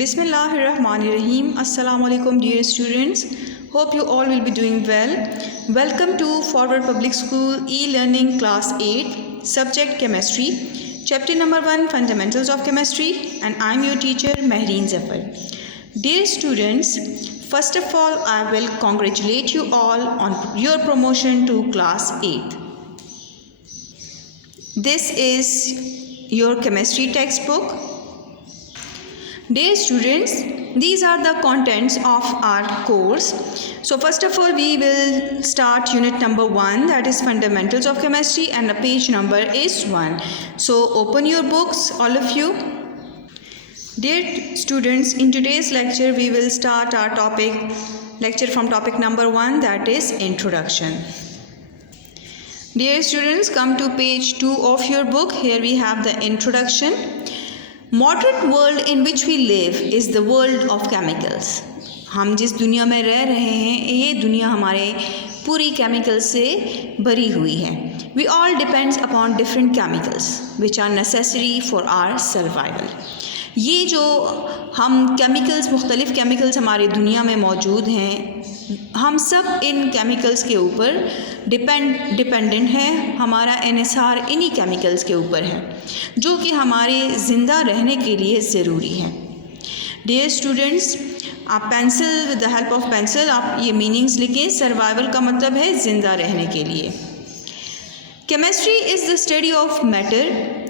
Bismillahirrahmanirrahim. Assalamu alaikum dear students. Hope you all will be doing well. Welcome to Forward Public School e-learning class 8 subject chemistry chapter number 1 fundamentals of chemistry and I am your teacher Mehreen Zafar. Dear students, first of all I will congratulate you all on your promotion to class 8. This is your chemistry textbook. Dear students, these are the contents of our course. So first of all we will start unit number 1, that is fundamentals of chemistry, and the page number is 1. So open your books, all of you. Dear students, in today's lecture we will start our lecture from topic number 1, that is introduction. Dear students, come to page 2 of your book. Here we have the introduction. Modern world in which we live is the world of chemicals. हम जिस दुनिया में रह रहे हैं ये दुनिया हमारे पूरी केमिकल से भरी हुई है. We all depends upon different chemicals which are necessary for our survival. ये जो हम केमिकल्स, मुख्तलिफ़ केमिकल्स हमारी दुनिया में मौजूद हैं, हम सब इन केमिकल्स के ऊपर डिपेंडेंट है. हमारा इन्हिसार इन्हीं केमिकल्स के ऊपर है जो कि हमारे ज़िंदा रहने के लिए ज़रूरी है. डियर स्टूडेंट्स, आप pencil, with the help of pencil आप ये मीनिंग्स लिखें. सर्वाइवल का मतलब है ज़िंदा रहने के लिए. Chemistry is the study of matter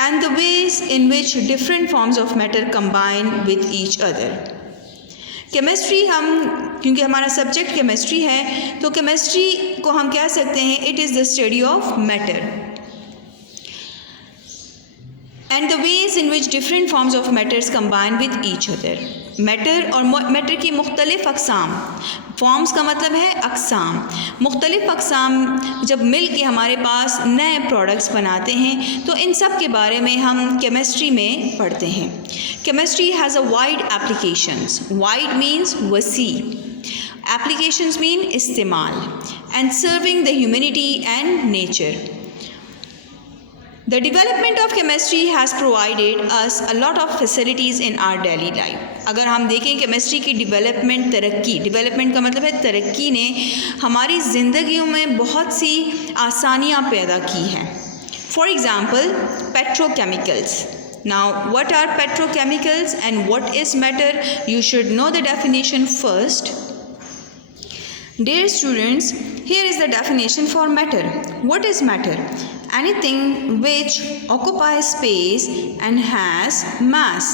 and the ways in which different forms of matter combine with each other. Chemistry क्योंकि हमारा सब्जेक्ट केमिस्ट्री है तो केमिस्ट्री को हम कह सकते हैं it is the study of matter and the ways in which different forms of matters combine with each other. Matter और मैटर की मुख्तलिफ़ अक़साम, फॉर्म्स का मतलब है अक़साम, मुख्तलिफ़ अक़साम जब मिल के हमारे पास नए प्रोडक्ट्स बनाते हैं तो इन सब के बारे में हम केमिस्ट्री में पढ़ते हैं. Chemistry has a wide applications. Wide means वसी, एप्लीकेशंस मीन इस्तेमाल, and serving the humanity and nature. The development of chemistry has provided us a lot of facilities in our daily life. अगर हम देखें chemistry की development का मतलब है तरक्की ने हमारी ज़िंदगियों में बहुत सी आसानियाँ पैदा की हैं. For example petrochemicals. Now what are petrochemicals and what is matter? You should know the definition first. Dear students, here is the definition for matter. What is matter? Anything which occupies space and has mass.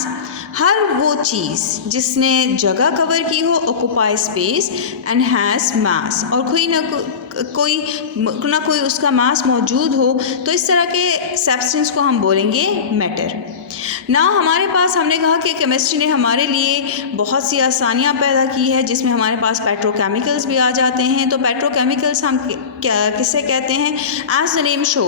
हर वो चीज़ जिसने जगह cover की हो, occupy space and has मास, और कोई ना कोई उसका मास मौजूद हो, तो इस तरह के सब्सटेंस को हम बोलेंगे मैटर. ना हमारे पास, हमने कहा कि केमिस्ट्री ने हमारे लिए बहुत सी आसानियाँ पैदा की है जिसमें हमारे पास पेट्रोकेमिकल्स भी आ जाते हैं. तो पेट्रोकेमिकल्स हम किससे कहते हैं? As the name show,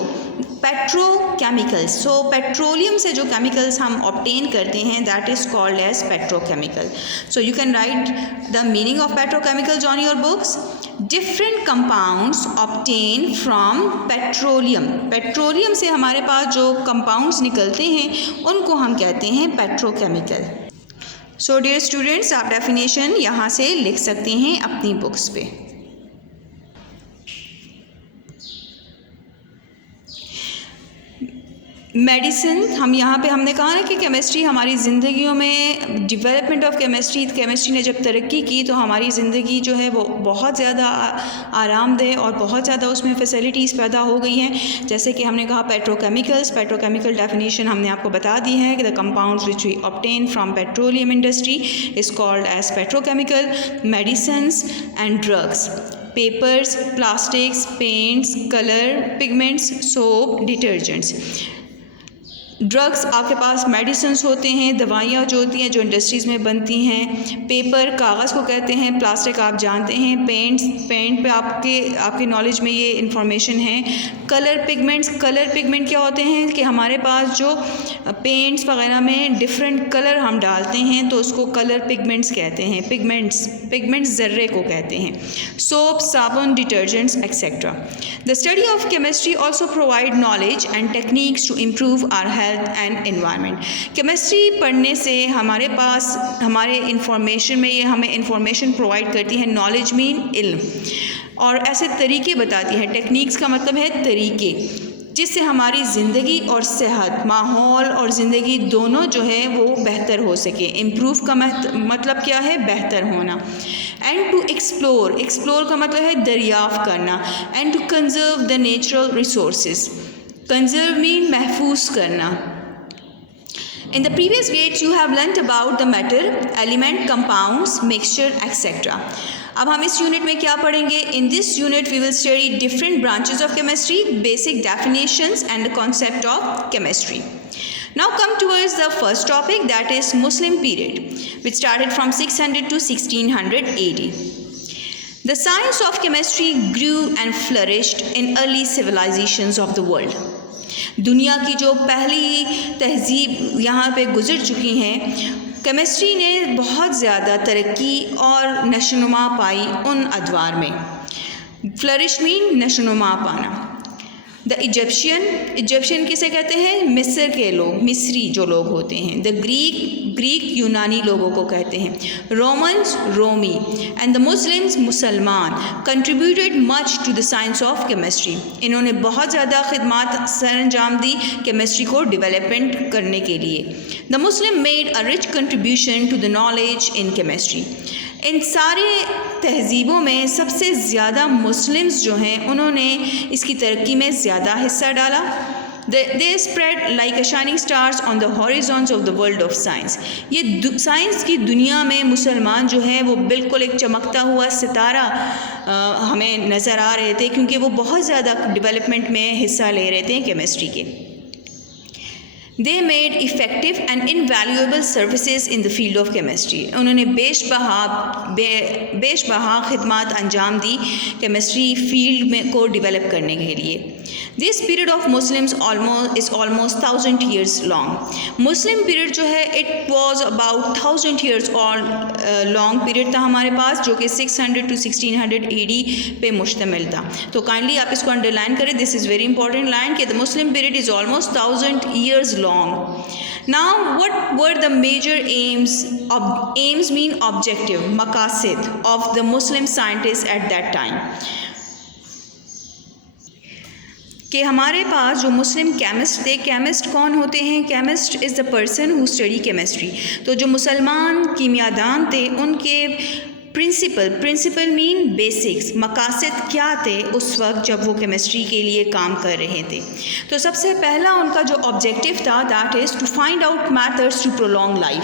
petrochemicals. So petroleum से जो केमिकल्स हम ऑब्टेन करते हैं that is called as petrochemical. So you can write the meaning of petrochemicals on your books. Different compounds obtain from petroleum. Petroleum से हमारे पास जो compounds निकलते हैं उनको हम कहते हैं पेट्रोकेमिकल. सो डियर स्टूडेंट्स, आप डेफिनेशन यहाँ से लिख सकते हैं अपनी बुक्स पे. मेडिसिन, हम यहाँ पे हमने कहा ना कि केमिस्ट्री हमारी ज़िंदगियों में, डेवलपमेंट ऑफ केमिस्ट्री ने जब तरक्की की तो हमारी ज़िंदगी जो है वो बहुत ज़्यादा आरामदेह और बहुत ज़्यादा उसमें फैसिलिटीज़ पैदा हो गई हैं. जैसे कि हमने कहा पेट्रोकेमिकल डेफिनेशन हमने आपको बता दी है कि the compounds which we obtain from petroleum industry is called as petrochemical. Medicines and drugs, papers, plastics, paints, colour, pigments, soap, detergents. Drugs, आपके पास मेडिसिन्स होते हैं, दवाइयाँ जो होती हैं जो इंडस्ट्रीज़ में बनती हैं. पेपर, कागज़ को कहते हैं. प्लास्टिक आप जानते हैं. पेंट पे आपके नॉलेज में ये इन्फॉर्मेशन है. कलर पिगमेंट क्या होते हैं कि हमारे पास जो पेंट्स वगैरह में डिफरेंट कलर हम डालते हैं तो उसको कलर पिगमेंट्स कहते हैं. पिगमेंट्स जर्रे को कहते हैं. सोप, साबुन, detergents etcetera. The study of chemistry also provide knowledge and techniques to improve our health and environment. Chemistry पढ़ने से हमारे पास हमारे इंफॉर्मेशन में ये हमें इंफॉर्मेशन प्रोवाइड करती है, नॉलेज मीन इल्म, और ऐसे तरीके बताती है, टेक्निक्स का मतलब है तरीके, जिससे हमारी ज़िंदगी और सेहत, माहौल और ज़िंदगी दोनों जो है वो बेहतर हो सके। इम्प्रूव का मतलब क्या है? बेहतर होना। एंड टू एक्सप्लोर, एक्सप्लोर का मतलब है दरियाफ़्त करना। And to conserve the natural resources, conserve mean महफूज करना। In the previous grades you have learnt about the matter, element, compounds, mixture, etc. अब हम इस यूनिट में क्या पढ़ेंगे? In this unit we will study different branches of chemistry, basic definitions and the concept of chemistry. Now come towards the first topic, that is Muslim period, which started from 600 to 1600 AD. The science of chemistry grew and flourished in early civilizations of the world. दुनिया की जो पहली तहज़ीब यहाँ पे गुज़र चुकी हैं, केमिस्ट्री ने बहुत ज़्यादा तरक्की और नशोनुमा पाई उन अदवार में। फ्लरिश मीन नशोनुमा पाना। द इजिप्शियन किसे कहते हैं? मिस्र के लोग, मिस्री जो लोग होते हैं। द ग्रीक यूनानी लोगों को कहते हैं। रोमन्स रोमी, एंड द मुस्लिम्स मुसलमान contributed much to the science of chemistry. इन्होंने बहुत ज़्यादा खिदमत सर अंजाम दी केमिस्ट्री को डेवलपमेंट करने के लिए। The Muslim made a rich contribution to the knowledge in chemistry. इन सारे तहज़ीबों में सबसे ज़्यादा मुस्लिम्स जो हैं उन्होंने इसकी तरक्की में ज़्यादा हिस्सा डाला। They spread like a shining stars on the horizons of the world of science. ये साइंस की दुनिया में मुसलमान जो हैं वो बिल्कुल एक चमकता हुआ सितारा हमें नज़र आ रहे थे, क्योंकि वो बहुत ज़्यादा डेवलपमेंट में हिस्सा ले रहे थे केमिस्ट्री के। They made effective and invaluable services in the field of chemistry. उन्होंने बेशबहा खिदमत अंजाम दी केमिस्ट्री फील्ड में को डेवलप करने के लिए। This period of Muslims is almost 1000 years long. Muslim period जो है it was about 1000 years long period था हमारे पास, जो कि 600 to 1600 AD पे मुश्तमिल था। तो काइंडली आप इसको अंडरलाइन करें, this is very important line कि the Muslim period is almost 1000 years long. Now what were the major aims mean objective, maqasid of the Muslim scientists at that time? कि हमारे पास जो मुस्लिम केमिस्ट थे, chemist कौन होते हैं? Chemist is the person who study chemistry. तो जो मुसलमान कीमियादान थे उनके प्रिंसिपल मीन बेसिक्स, मकासद क्या थे उस वक्त जब वो केमिस्ट्री के लिए काम कर रहे थे? तो सबसे पहला उनका जो ऑब्जेक्टिव था that is to find out methods to prolong life.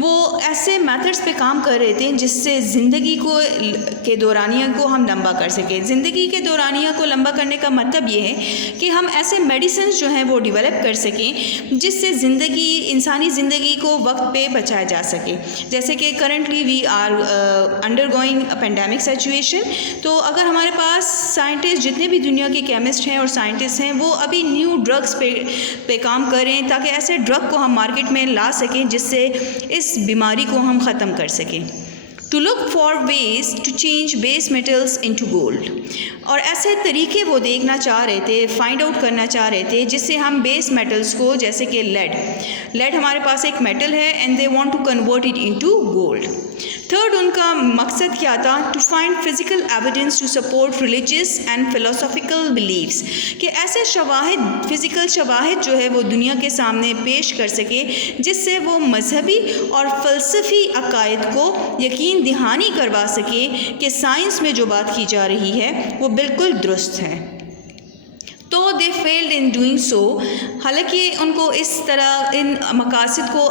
वो ऐसे मैथड्स पे काम कर रहे थे जिससे ज़िंदगी के दौरानिया को हम लंबा कर सकें। ज़िंदगी के दौरानिया को लंबा करने का मतलब ये है कि हम ऐसे मेडिसिन जो हैं वो डेवलप कर सकें जिससे इंसानी ज़िंदगी को वक्त पे बचाया जा सके। जैसे कि currently we are undergoing a pandemic situation, तो अगर हमारे पास साइंटिस्ट जितने भी दुनिया के केमिस्ट हैं और साइंटिस्ट हैं वो अभी न्यू ड्रग्स पे काम कर रहे हैं ताकि ऐसे ड्रग को हम मार्केट में ला सकें जिससे इस बीमारी को हम ख़त्म कर सकें। To look for ways to change base metals into gold, और ऐसे तरीके वो देखना चाह रहे थे, फाइंड आउट करना चाह रहे थे जिससे हम बेस मेटल्स को, जैसे कि लेड हमारे पास एक मेटल है and they want to convert it into gold. Third उनका मकसद क्या था? To find physical evidence to support religious and philosophical beliefs, कि ऐसे शवाहिद, फ़िज़िकल शवाहिद जो है वो दुनिया के सामने पेश कर सके जिससे वो मजहबी और फ़लसफ़ी अकायद को यकीन दहानी करवा सके कि साइंस में जो बात की जा रही है वो बिल्कुल दुरुस्त है। तो they failed in doing so, हालांकि उनको इस तरह इन मकासद को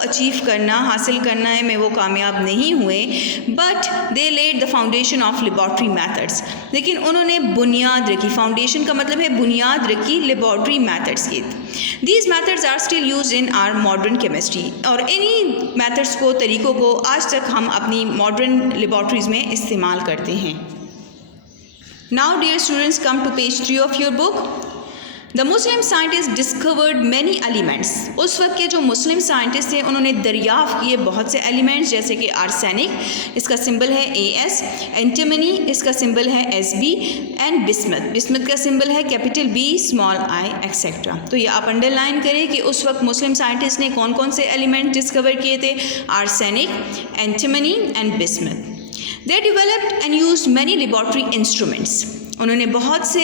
हासिल करने में वो कामयाब नहीं हुए, but they laid the foundation of laboratory methods, लेकिन उन्होंने बुनियाद रखी। फाउंडेशन का मतलब है बुनियाद रखी लेबॉर्ट्री मैथड्स की। These methods are still use in our modern chemistry, और इन्हीं मैथड्स को, तरीक़ों को आज तक हम अपनी मॉडर्न लेबॉर्ट्रीज़ में इस्तेमाल करते हैं। Now dear students, come to page 3 of your book. The Muslim scientist discovered many elements. उस वक्त के जो मुस्लिम साइंटिस्ट थे उन्होंने दरियाफ्त किए बहुत से एलिमेंट्स, जैसे कि आर्सेनिक, इसका सिंबल है AS, एंटीमनी, इसका सिंबल है SB, एंड बिस्मथ, बिस्मथ का सिंबल है capital B small I etcetera. तो ये आप अंडरलाइन करें कि उस वक्त मुस्लिम साइंटिस्ट ने कौन कौन से एलिमेंट डिस्कवर किए थे, arsenic, antimony and bismuth. They developed and used many laboratory instruments. उन्होंने बहुत से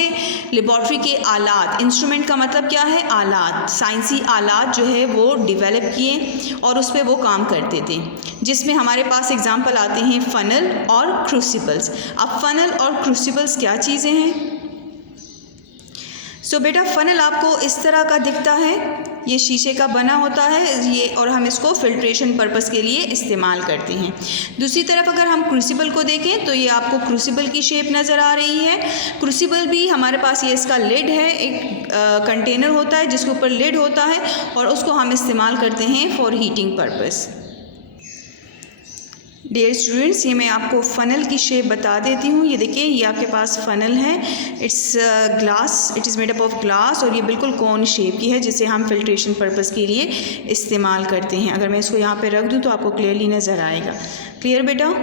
लेबॉर्ट्री के आलात, इंस्ट्रूमेंट का मतलब क्या है, आलात, साइंसी आलात जो है वो डेवलप किए और उस पर वो काम करते थे, जिसमें हमारे पास एग्जांपल आते हैं फ़नल और क्रूसिबल्स। अब फ़नल और क्रूसिबल्स क्या चीज़ें हैं? सो बेटा फ़नल आपको इस तरह का दिखता है, ये शीशे का बना होता है ये, और हम इसको फिल्ट्रेशन पर्पस के लिए इस्तेमाल करते हैं। दूसरी तरफ अगर हम क्रूसिबल को देखें तो ये आपको क्रूसिबल की शेप नज़र आ रही है। क्रूसिबल भी हमारे पास ये इसका लिड है, एक कंटेनर होता है जिसके ऊपर लिड होता है और उसको हम इस्तेमाल करते हैं for heating purpose. Dear students, ये मैं आपको फ़नल की शेप बता देती हूँ। ये देखिए, ये आपके पास फ़नल है, it's glass, it is made up of glass, और ये बिल्कुल कोन शेप की है जिसे हम फिल्ट्रेशन पर्पस के लिए इस्तेमाल करते हैं। अगर मैं इसको यहाँ पे रख दूँ तो आपको क्लियरली नज़र आएगा। क्लियर बेटा?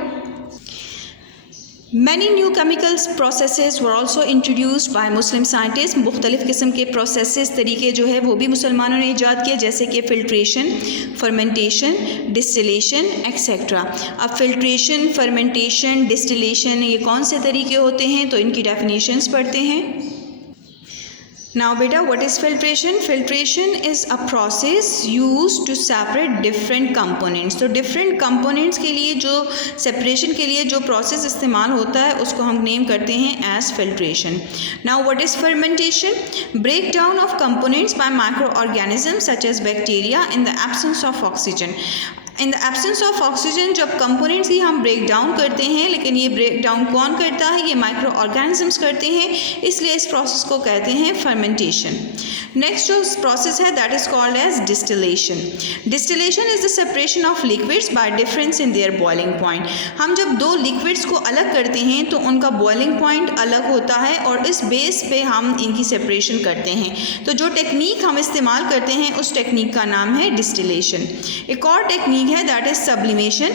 Many new chemicals processes were also introduced by Muslim scientist. मुख्तलिफ़ किस्म के प्रोसेसेस, तरीके जो है वो भी मुसलमानों ने ईजाद किए, जैसे कि फ़िल्ट्रेशन, फर्मेंटेशन, डिस्टिलेशन एक्सेट्रा। अब फ़िल्ट्रेशन, फर्मेंटेशन, डिस्टिलेशन ये कौन से तरीके होते हैं, तो इनकी डेफिनेशंस पढ़ते हैं। Now beta, what is filtration? Filtration is a process used to separate different components. तो different components के लिए जो separation के लिए जो process इस्तेमाल होता है उसको हम नेम करते हैं as filtration. Now what is fermentation? Breakdown of components by microorganisms such as bacteria in the absence of oxygen. In the absence of oxygen जब कंपोनेंट्स ही हम ब्रेक डाउन करते हैं, लेकिन ये ब्रेक डाउन कौन करता है, ये माइक्रो ऑर्गेनिजम्स करते हैं, इसलिए इस प्रोसेस को कहते हैं फर्मेंटेशन। नेक्स्ट जो प्रोसेस है that is called as distillation. Distillation is the separation of liquids by difference in their boiling point. हम जब दो लिक्विड्स को अलग करते हैं तो उनका बॉइलिंग पॉइंट अलग होता है और इस बेस पे हम इनकी सेपरेशन करते हैं। तो जो टेक्निक हम इस्तेमाल करते हैं उस टेक्निक का नाम है डिस्टिलेशन। एक और टेक्निक है that is sublimation,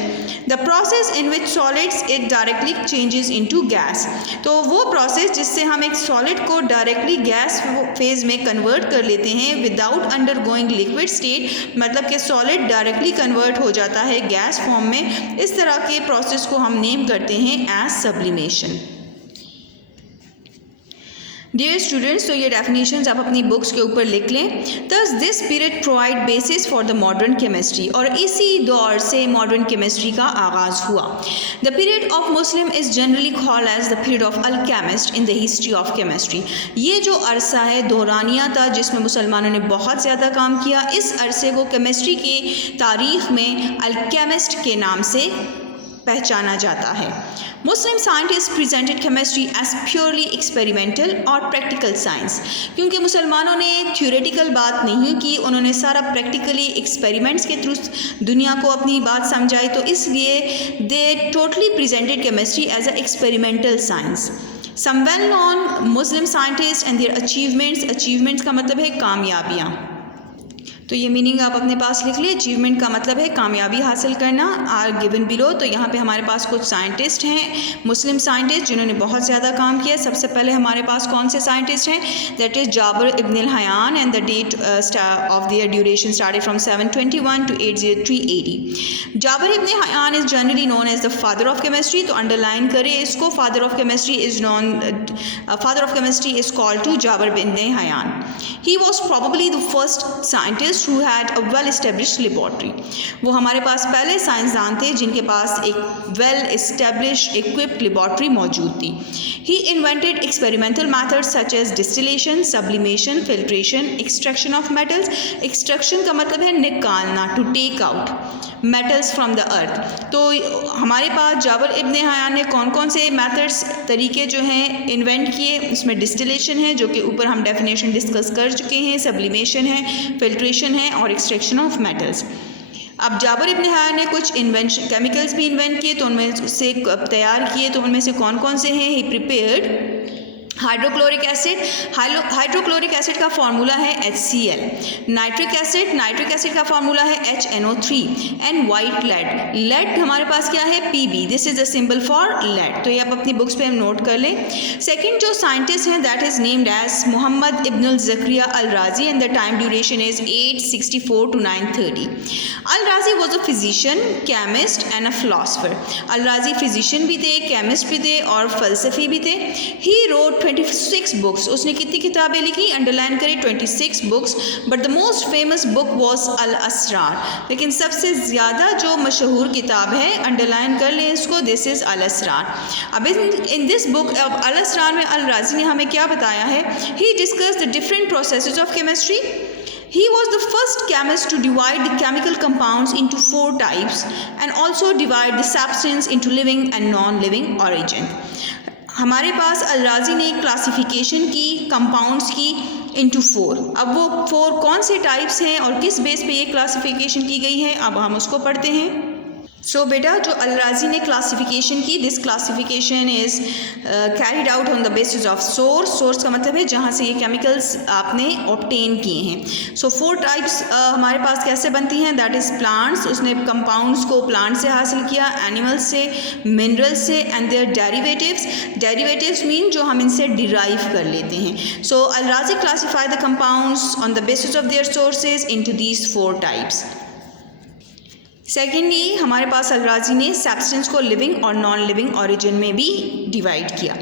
the process in which solids it directly changes into gas. तो वो प्रोसेस जिससे हम एक सॉलिड को डायरेक्टली गैस फेज में कन्वर्ट कर लेते हैं विदाउट अंडरगोइंग लिक्विड स्टेट, मतलब कि सॉलिड डायरेक्टली कन्वर्ट हो जाता है गैस फॉर्म में। इस तरह के प्रोसेस को हम नेम करते हैं एज सब्लिमेशन। डियर स्टूडेंट्स, तो ये डेफिनेशंस आप अपनी बुक्स के ऊपर लिख लें। Thus this period provide basis for the modern chemistry, और इसी दौर से मॉडर्न केमिस्ट्री का आगाज़ हुआ। The period of Muslim is generally called as the period of alchemist in the history of chemistry. ये जो अरसा है दौरानिया था जिसमें मुसलमानों ने बहुत ज़्यादा काम किया, इस अरसे को केमिस्ट्री की तारीख़ में अल्केमिस्ट के नाम से पहचाना जाता है। Muslim scientist presented chemistry as purely experimental और प्रैक्टिकल साइंस, क्योंकि मुसलमानों ने थ्योरेटिकल बात नहीं की, उन्होंने सारा प्रैक्टिकली एक्सपेरिमेंट्स के थ्रू दुनिया को अपनी बात समझाई, तो इसलिए they totally presented chemistry as a experimental science. Some well known Muslim scientist and their achievements, achievements का मतलब है कामयाबियाँ, तो ये मीनिंग आप अपने पास लिख लिए। अचीवमेंट का मतलब है कामयाबी हासिल करना, आर गिवन बिलो। तो यहाँ पे हमारे पास कुछ साइंटिस्ट हैं, मुस्लिम साइंटिस्ट, जिन्होंने बहुत ज़्यादा काम किया। सबसे पहले हमारे पास कौन से साइंटिस्ट हैं, that is Jabir ibn al Hayyan, and the date of their duration started from 721 to 803 AD। Jabir ibn Hayyan is generally known as the father of chemistry, तो अंडरलाइन करें इसको, father of chemistry is known, father of chemistry is called to Jabir ibn Hayyan. He was probably the first scientist who had a well established laboratory। वो हमारे पास पहले साइंसदान थे जिनके पास एक well established equipped laboratory मौजूद थी। He invented experimental methods such as distillation, sublimation, filtration, extraction of metals। extraction का मतलब है निकालना, to take out metals from the earth। तो हमारे पास जाबर इब्न हयान ने कौन कौन से मेथड्स, तरीके जो हैं इन्वेंट किए, उसमें डिस्टिलेशन है जो कि ऊपर हम डेफिनेशन डिस्कस कर चुके हैं, सब्लिमेशन है, फिल्ट्रेशन है और एक्सट्रैक्शन ऑफ मेटल्स। अब जाबर इब्न हयान ने कुछ इन्वेंशन केमिकल्स भी इन्वेंट किए, तो उनमें से तैयार किए, तो उनमें से कौन कौन से हैं, ही प्रिपेयर्ड हाइड्रोक्लोरिक एसिड का फॉर्मूला है HCl। नाइट्रिक एसिड का फॉर्मूला है HNO3। एंड वाइट लेड हमारे पास क्या है Pb, this is the symbol for lead. तो ये आप अपनी बुक्स पे नोट कर लें। सेकंड जो साइंटिस्ट हैं that is named as Mohammad Ibnul Zakariya Al Razi and the time duration is 864 to 930। Al Razi was a physician, chemist and a philosopher. Al Razi physician भी थे, chemist भी थे और फलसफी भी थे। He wrote 26 books. उसने कितनी किताबें लिखी, अंडरलाइन करें 26 books. But the most famous book was Al Asrar. लेकिन सबसे ज़्यादा जो मशहूर किताब है, अंडरलाइन कर लें इसको, दिस इज़ अल असरार। अब इन दिस बुक अल असरार में अल राजी ने हमें क्या बताया है, he discussed the different processes of chemistry. He was the first chemist to divide the chemical compounds into 4 types and also divide the substance into living and non-living origin. हमारे पास अल राजी ने क्लासिफिकेशन की कंपाउंड्स की into 4। अब वो 4 कौन से types हैं और किस बेस पे ये क्लासिफिकेशन की गई है, अब हम उसको पढ़ते हैं। सो बेटा जो अल राजी ने क्लासिफिकेशन की, this classification is carried out on the basis of source का मतलब है जहाँ से ये केमिकल्स आपने ऑब्टेन किए हैं। सो 4 टाइप्स हमारे पास कैसे बनती हैं, दैट इज़ प्लांट्स, उसने कंपाउंड्स को प्लांट से हासिल किया, एनिमल्स से, मिनरल्स से एंड देयर डेरिवेटिव्स मीन जो हम इनसे डिराइव कर लेते हैं। सो अल राजी classify the compounds on the basis of their sources into these 4 types. Secondly हमारे पास अल राजी ने सब्सटेंस को लिविंग और नॉन लिविंग ऑरिजिन में भी डिवाइड किया।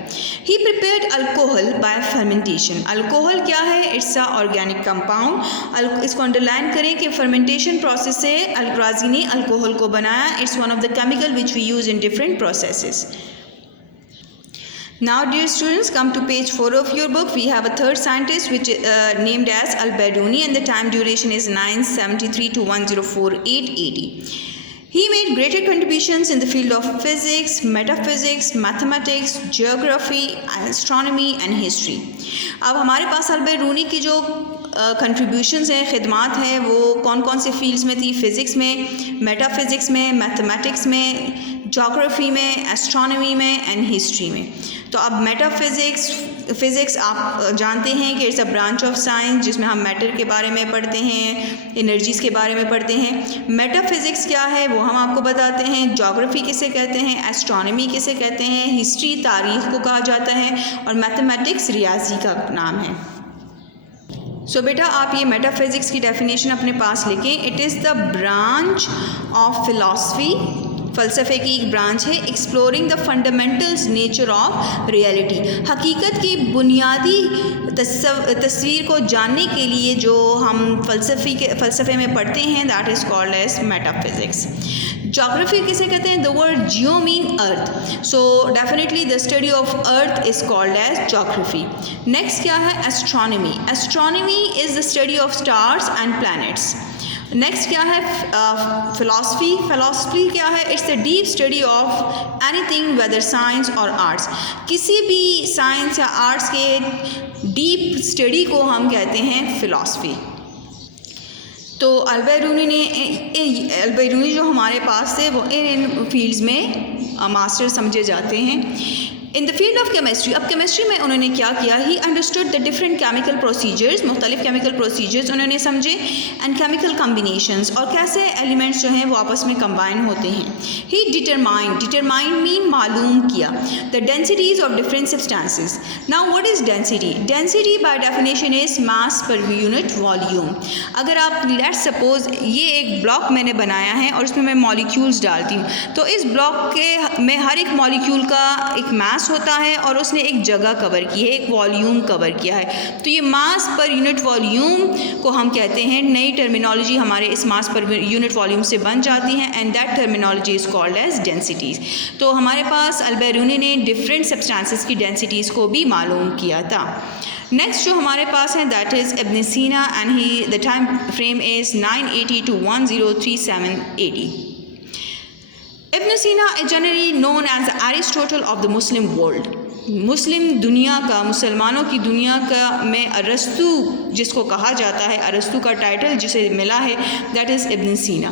He prepared alcohol by fermentation. Alcohol क्या है, इट्स अ ऑर्गेनिक कंपाउंड। इसको अंडरलाइन करें कि फर्मेंटेशन प्रोसेस से अल राजी ने अल्कोहल को बनाया। It's one of the chemical which we use in different processes. Now dear students, come to page 4 of your book. We have a third scientist which named as Al-Biruni and the time duration is 973 to 1048 AD. He made greater contributions in the field of physics, metaphysics, mathematics, geography, astronomy and history. अब हमारे पास अल-बिरूनी की जो contributions हैं, ख़िदमात हैं, वो कौन कौन से फील्ड्स में थी, फ़िज़िक्स में, मेटाफिज़िक्स में, मैथमेटिक्स में, जोग्राफ़ी में, एस्ट्रोनॉमी में एंड हिस्ट्री में। तो अब फ़िज़िक्स आप जानते हैं कि it's a branch of science जिसमें हम मैटर के बारे में पढ़ते हैं, एनर्जीज़ के बारे में पढ़ते हैं। मेटाफिज़िक्स क्या है वो हम आपको बताते हैं। जोग्राफ़ी किसे कहते हैं, एस्ट्रोनॉमी किसे कहते हैं, हिस्ट्री तारीख़ को कहा जाता है और मैथमेटिक्स रियाजी का नाम है। सो बेटा आप ये मेटाफिज़िक्स की डेफिनेशन अपने पास लिखें। It is the branch of philosophy, फ़लसफ़े की एक ब्रांच है, exploring the fundamentals nature of reality. हकीकत की बुनियादी तस्वीर को जानने के लिए जो हम फ़लसफ़े में पढ़ते हैं that is called as metaphysics. Geography किसे कहते हैं, the word geo mean earth, so definitely the study of earth is called as geography. Next क्या है, astronomy. Astronomy is the study of stars and planets. Next क्या है, philosophy क्या है, it's the deep study of anything whether science और arts. किसी भी science या आर्ट्स के डीप स्टडी को हम कहते हैं फ़िलासफ़ी। तो अल-बिरूनी जो हमारे पास थे वो इन फील्ड्स में मास्टर समझे जाते हैं। In the field of chemistry, अब केमिस्ट्री में उन्होंने क्या किया, he understood the different chemical procedures, मुख्तलिफ केमिकल प्रोसीजर्स उन्होंने समझे एंड केमिकल कम्बिनेशंस और कैसे एलिमेंट्स जो हैं वो आपस में कंबाइन होते हैं। ही डिटरमाइन मीन मालूम किया the densities of different substances. Now what is density? Density by definition is mass per unit volume. अगर आप लेट्स सपोज ये एक ब्लॉक मैंने बनाया है और इसमें मैं मॉलिक्यूल्स डालती हूँ, तो इस ब्लॉक के में हर एक मॉलिक्यूल का एक मास होता है और उसने एक जगह कवर की है, एक वॉल्यूम कवर किया है। तो ये मास पर यूनिट वॉल्यूम को हम कहते हैं, नई टर्मिनोलॉजी हमारे इस मास पर यूनिट वॉल्यूम से बन जाती हैं and that terminology is called as densities. तो हमारे पास अल-बिरूनी ने डिफरेंट सब्सटेंसेस की डेंसिटीज़ को भी मालूम किया था। नेक्स्ट जो हमारे पास है that is Ibn Sina and he the time frame is 980 to 1037 AD। Ibn Sina is generally known as the Aristotle of the Muslim world. मुस्लिम दुनिया का, मुसलमानों की दुनिया का में अरस्तु जिसको कहा जाता है, अरस्तु का टाइटल जिसे मिला है दैट इज़ इब्न सीना।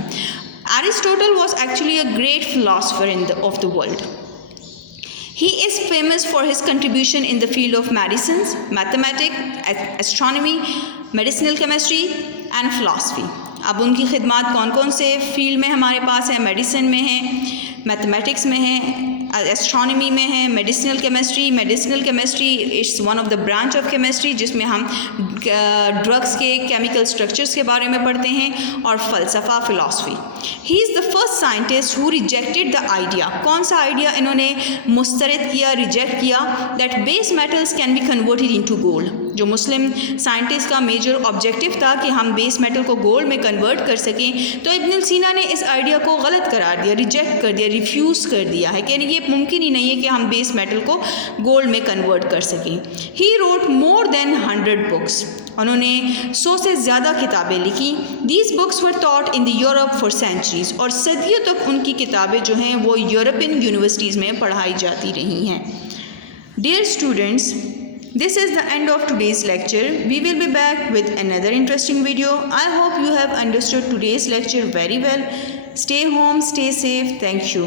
Aristotle was actually a great philosopher of the world. He is famous for his contribution in the field of medicine, mathematics, astronomy, medicinal chemistry and philosophy. अब उनकी खिदमत कौन कौन से फील्ड में हमारे पास है? मेडिसिन में है, मैथमेटिक्स में है, एस्ट्रोनॉमी में है, medicinal chemistry it's one of the branch of chemistry जिसमें हम ड्रग्स के केमिकल स्ट्रक्चर्स के बारे में पढ़ते हैं, और फ़लसफ़ा philosophy. He is the first scientist who rejected the idea. कौन सा आइडिया इन्होंने मुस्तरद किया, रिजेक्ट किया? That base metals can be converted into gold. जो मुस्लिम साइंटिस्ट का मेजर ऑब्जेक्टिव था कि हम बेस मेटल को गोल्ड में कन्वर्ट कर सकें, तो इब्न सीना ने इस आइडिया को गलत करार दिया, रिजेक्ट कर दिया, रिफ्यूज़ कर दिया है कि ये मुमकिन ही नहीं है कि हम बेस मेटल को गोल्ड में कन्वर्ट कर सकें. He wrote more than 100 books. उन्होंने 100 से ज़्यादा किताबें लिखी. These books were taught in the Europe for centuries. और सदियों तक उनकी किताबें जो हैं वो यूरोपियन यूनिवर्सिटीज़ में पढ़ाई जाती रही हैं. Dear students, this is the end of today's lecture. We will be back with another interesting video. I hope you have understood today's lecture very well. Stay home, stay safe. Thank you.